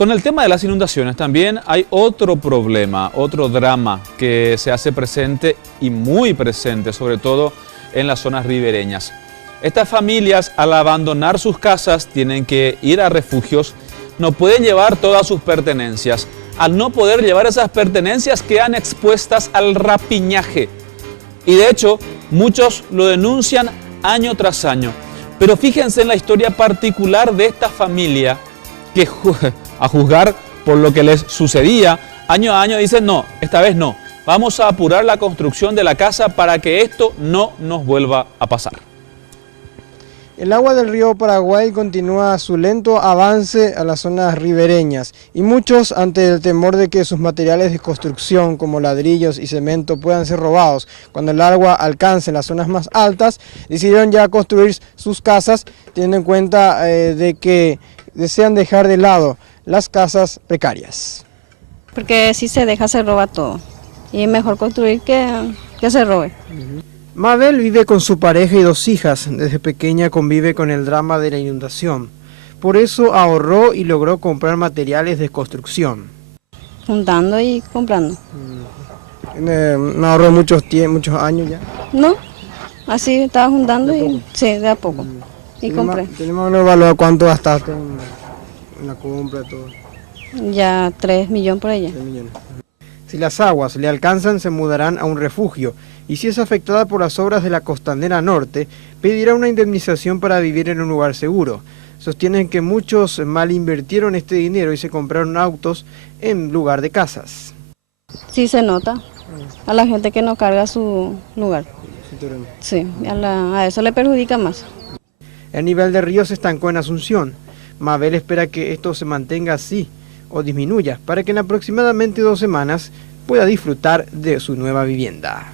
Con el tema de las inundaciones también hay otro problema, otro drama que se hace presente y muy presente, sobre todo en las zonas ribereñas. Estas familias, al abandonar sus casas, tienen que ir a refugios, no pueden llevar todas sus pertenencias. Al no poder llevar esas pertenencias, quedan expuestas al rapiñaje. Y de hecho, muchos lo denuncian año tras año. Pero fíjense en la historia particular de esta familia, que a juzgar por lo que les sucedía, año a año dicen no, esta vez no. Vamos a apurar la construcción de la casa para que esto no nos vuelva a pasar. El agua del río Paraguay continúa su lento avance a las zonas ribereñas y muchos, ante el temor de que sus materiales de construcción como ladrillos y cemento puedan ser robados cuando el agua alcance las zonas más altas, decidieron ya construir sus casas teniendo en cuenta de que desean dejar de lado las casas precarias. Porque si se deja se roba todo y es mejor construir que se robe. Mabel vive con su pareja y 2 hijas. Desde pequeña convive con el drama de la inundación. Por eso ahorró y logró comprar materiales de construcción. Juntando y comprando. ¿No ahorró muchos años ya? No, así estaba juntando y sí, de a poco. Y compré. ¿Tenemos que evaluar cuánto gastaste en la compra? Todo? Ya 3 millones por allá. 3 millones. Si las aguas le alcanzan, se mudarán a un refugio, y si es afectada por las obras de la Costanera Norte, pedirá una indemnización para vivir en un lugar seguro. Sostienen que muchos mal invirtieron este dinero y se compraron autos en lugar de casas. Sí se nota a la gente que no carga su lugar. Sí, a eso le perjudica más. El nivel del río se estancó en Asunción. Mabel espera que esto se mantenga así o disminuya para que en aproximadamente 2 semanas pueda disfrutar de su nueva vivienda.